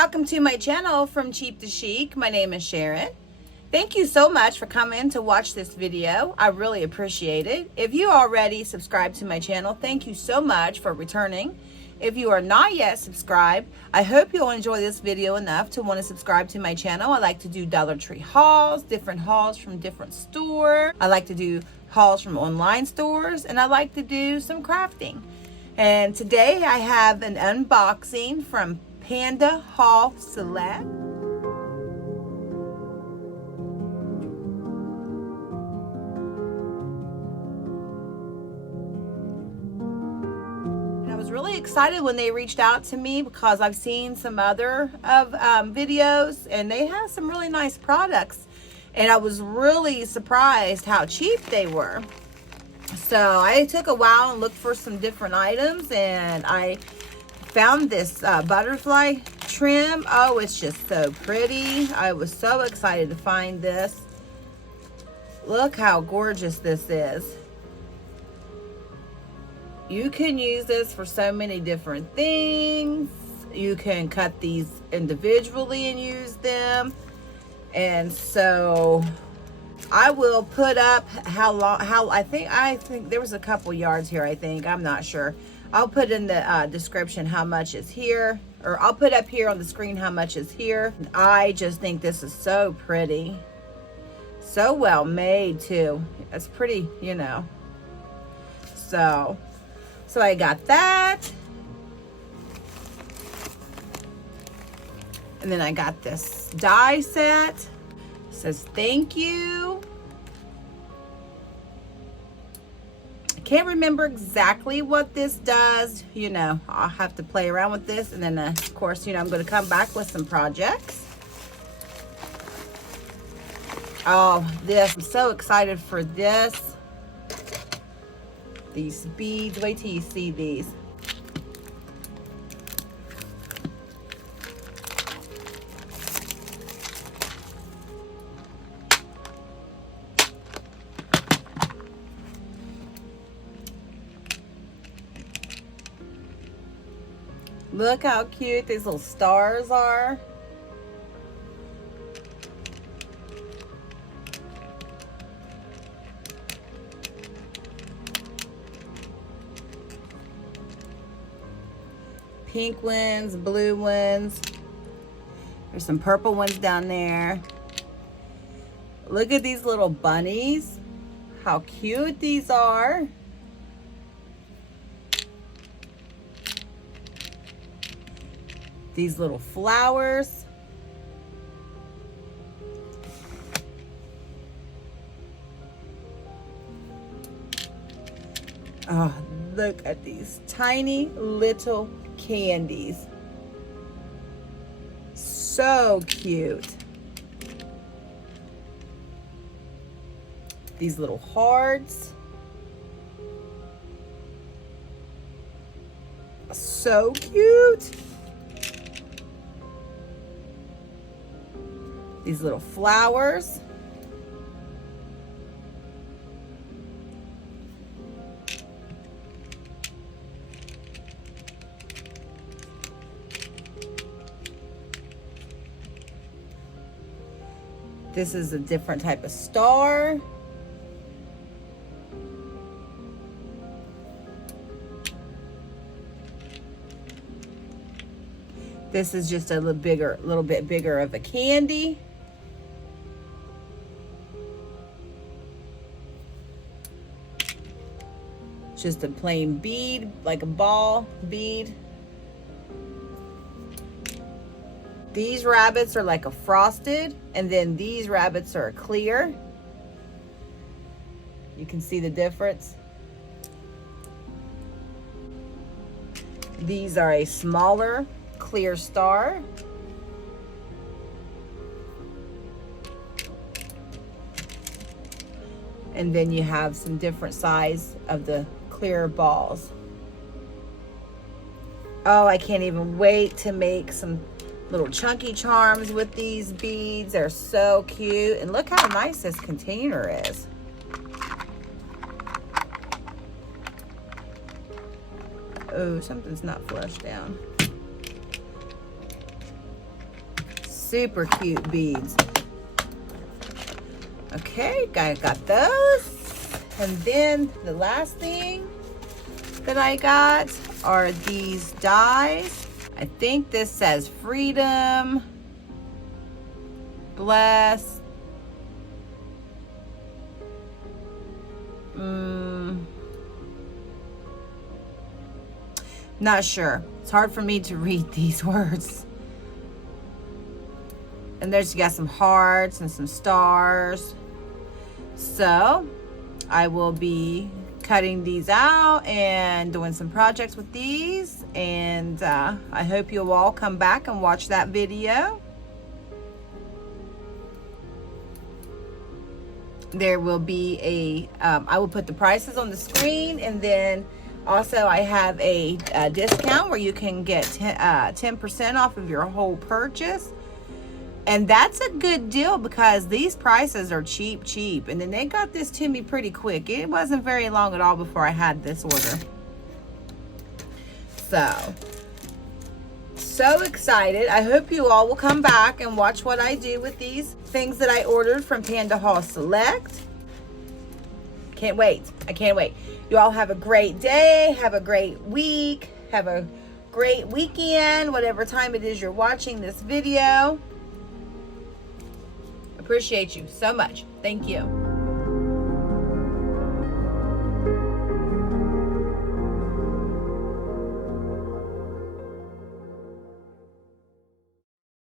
welcome to my channel From Cheap to Chic. My name is Sharon. Thank you so much for coming to watch this video. I really appreciate it. If you already subscribed to my channel, thank you so much for returning. If you are not yet subscribed, I hope you'll enjoy this video enough to want to subscribe to my channel. I like to do Dollar Tree hauls, different hauls from different stores. I like to do hauls from online stores, and I like to do some crafting. And today I have an unboxing from Pandahall Selected. I was really excited when they reached out to me because I've seen some other videos and they have some really nice products, and I was really surprised how cheap they were. So I took a while and looked for some different items, and I found this butterfly trim. Oh, it's just so pretty. I was so excited to find this. Look how gorgeous this is. You can use this for so many different things. You can cut these individually and use them. And so I will put up I think there was a couple yards here, I think. I'm not sure. I'll put in the description how much is here, or I'll put up here on the screen how much is here. I just think this is so pretty. So well made too. It's pretty, you know. So I got that. And then I got this die set. It says thank you. I can't remember exactly what this does. You know, I'll have to play around with this. And then of course, you know, I'm going to come back with some projects. Oh, I'm so excited for this. These beads, wait till you see these. Look how cute these little stars are. Pink ones, blue ones. There's some purple ones down there. Look at these little bunnies. How cute these are. These little flowers. Oh, look at these tiny little candies. So cute. These little hearts. So cute. These little flowers. This is a different type of star. This is just a little bit bigger of a candy. Just a plain bead, like a ball bead. These rabbits are like a frosted, and then these rabbits are clear. You can see the difference. These are a smaller clear star. And then you have some different size of the clear balls. Oh, I can't even wait to make some little chunky charms with these beads. They're so cute. And look how nice this container is. Oh, something's not flushed down. super cute beads. Okay, got those. And then the last thing that I got are these dies. I think this says freedom, bless. Not sure. It's hard for me to read these words. And there's, you got some hearts and some stars. So I will be cutting these out and doing some projects with these. And I hope you'll all come back and watch that video. There will be a, I will put the prices on the screen, and then also I have a discount where you can get 10% off of your whole purchase. And that's a good deal because these prices are cheap. And then they got this to me pretty quick. It wasn't very long at all before I had this order. So excited. I hope you all will come back and watch what I do with these things that I ordered from Pandahall Select. Can't wait. I can't wait. You all have a great day. Have a great week. Have a great weekend, whatever time it is you're watching this video. Appreciate you so much. Thank you.